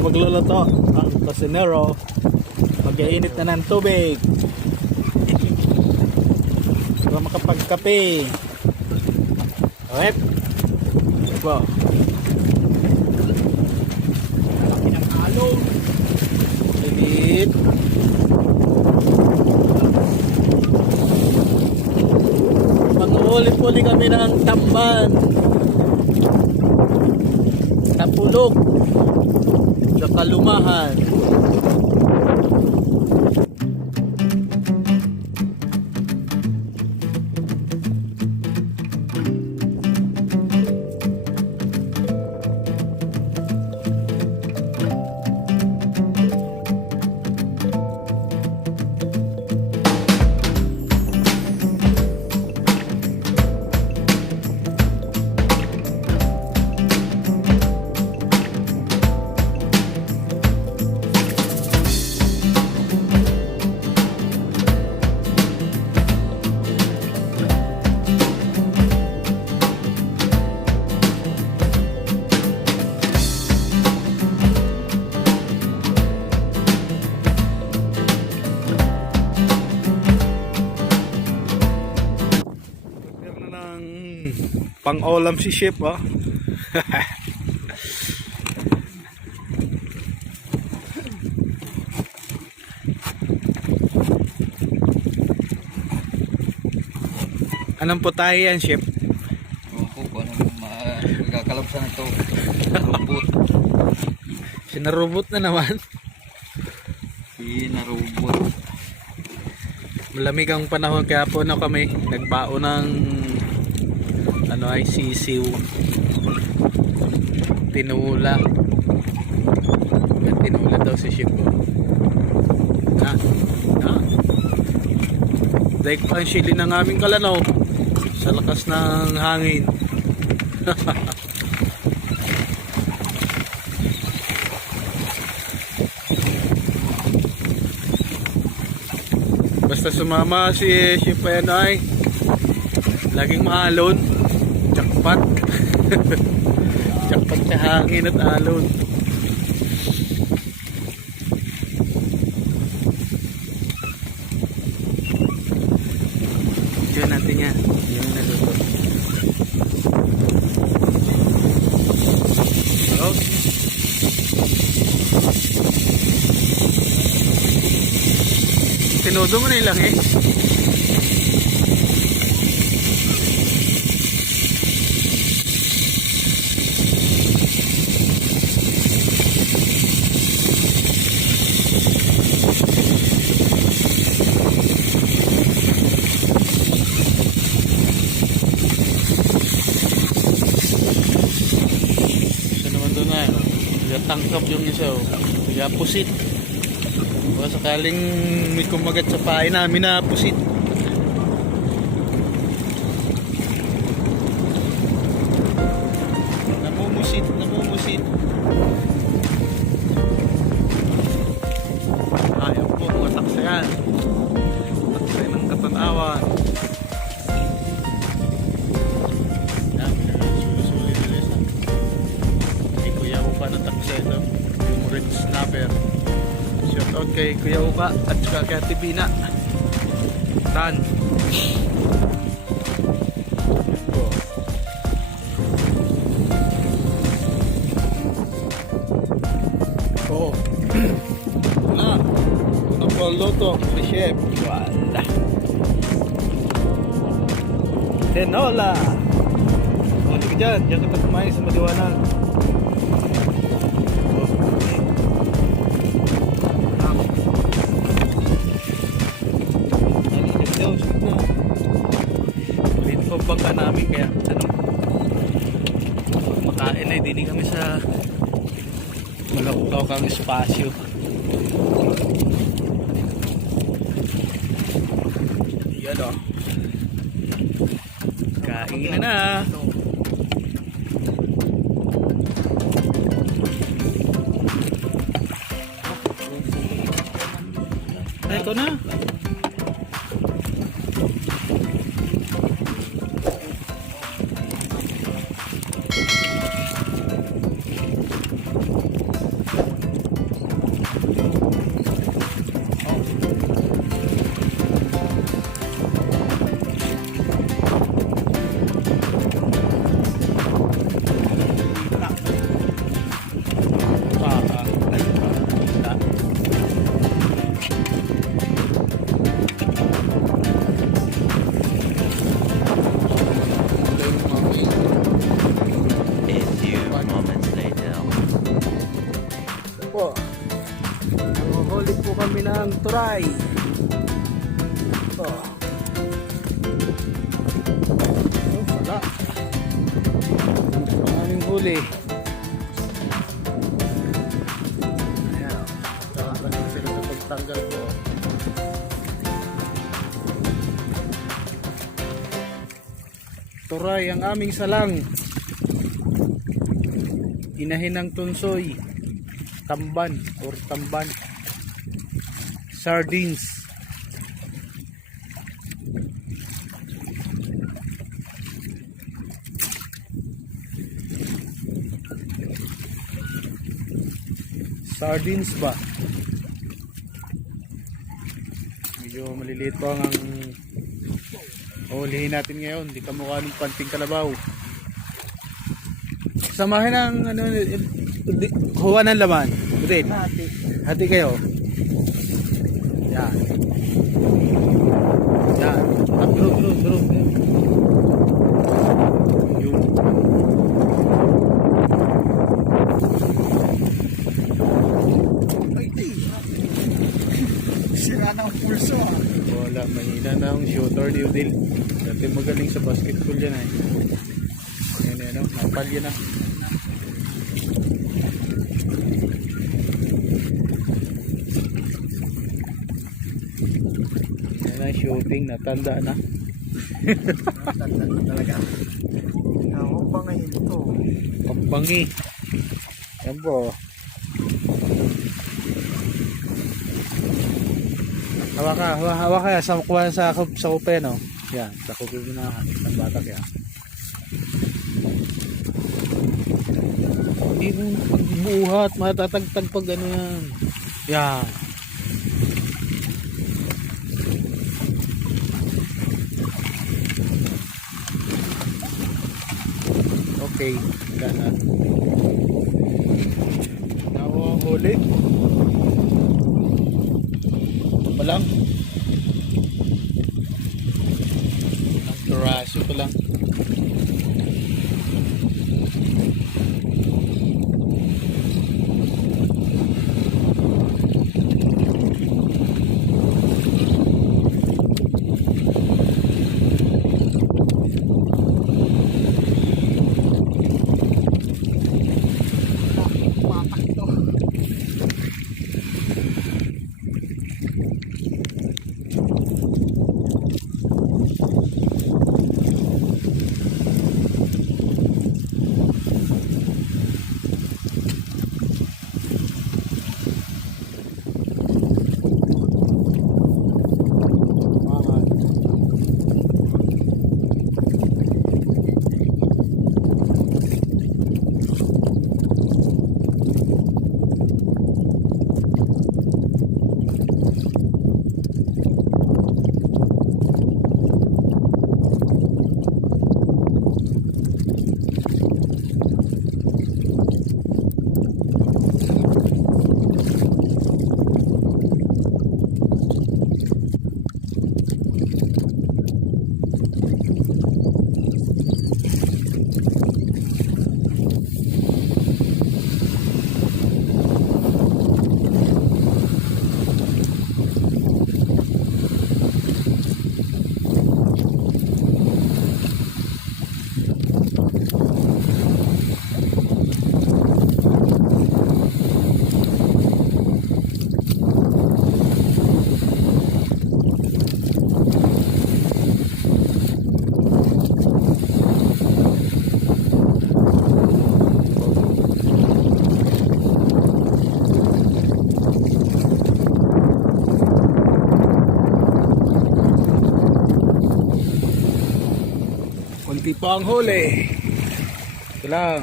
magluluto ang kusinero. Mag-iinit na ng tubig para makapagkape. Okay. Ito. Laki ng alon. Init. Manguhuli-huli kami ng tamban, tapulog, saka lumahan. Pang-ulam si chef, oh. Anong putahe yan, chef? Opo, anong magakalapsan ito? Narubot. Sinarubot na naman. Sinarubot. Malamig ang panahon kaya po na kami nagbao ng ano ay sisiw, tinula. Tinula daw si chef ko. Daig pa ang sili ng aming kalanaw sa lakas ng hangin. Basta sumama si chef ay laging maalon. Jackpot. Jackpot sa hangin at alon. Diyan natin yan. Yung naluto. Oh. Tinudo mo na ilang eh. Tangkap yung isa, oh. Kaya pusit. Baka sakaling may kumagat sa pain namin na pusit. Namumusit, namumusit. Ayaw po, mga taksayan. Taksay ng katanawan. Yung red snapper. Shout out kay Kuya Uka at saka kay Ate Bina. Tan. Oh. Na. Ang puluto ni chef. Wala. Tinola. Ano ka dyan? Diyan ka kumain sa maliwanag. Bangka namin kaya ano makain ay dini kami sa malawak ang espasyo. Yan o, kain na. Ay, ito na. Nanguhuli po kami ng turay. Ito. Wala. Ang aming huli. Ayan. Nakakasin sila sa pagtanggal ko. Turay ang aming salang. Inahinang tunsoy. Tamban or tamban. Sardines. Sardines ba? Medyo maliliit pa ang ulihin natin ngayon. Hindi kamukha ng panting kalabaw. Samahin ang ano, kuha ng laman. Butin. Hati kayo. Yan. Yan. Durog. Yun. Sira na ang pulso ah. Wala, mahina na ang shooter ni Udil. Dati magaling sa basketball yan eh. Yan, napal yan na. Yan na, shooting, natanda na. Natanda na talaga. Ako pa ngayon ito. Pambangi. Yan po. Hawa ka sa kuha sa kupe no. Yan, sa kupe mo na ang batak yan. Hindi mo buhat, matatagtag pag ano yan. Yan. Okay, gana. Nawa ang huli. Palang ang turaso pa lang. Kunti pa ang huli. Ito lang.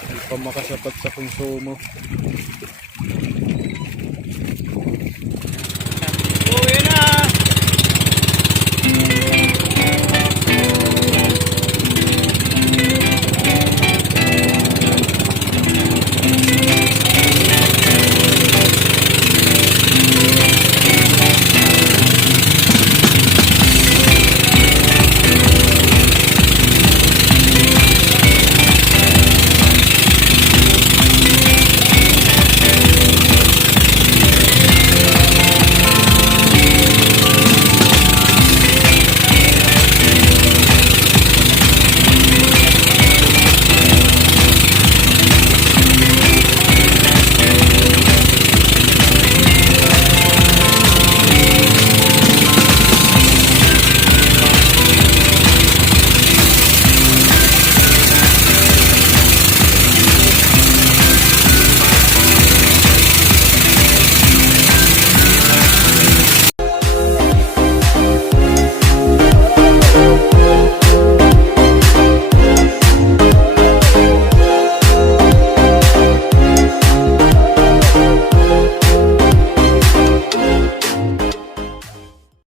Hindi pa makasapat sa konsumo.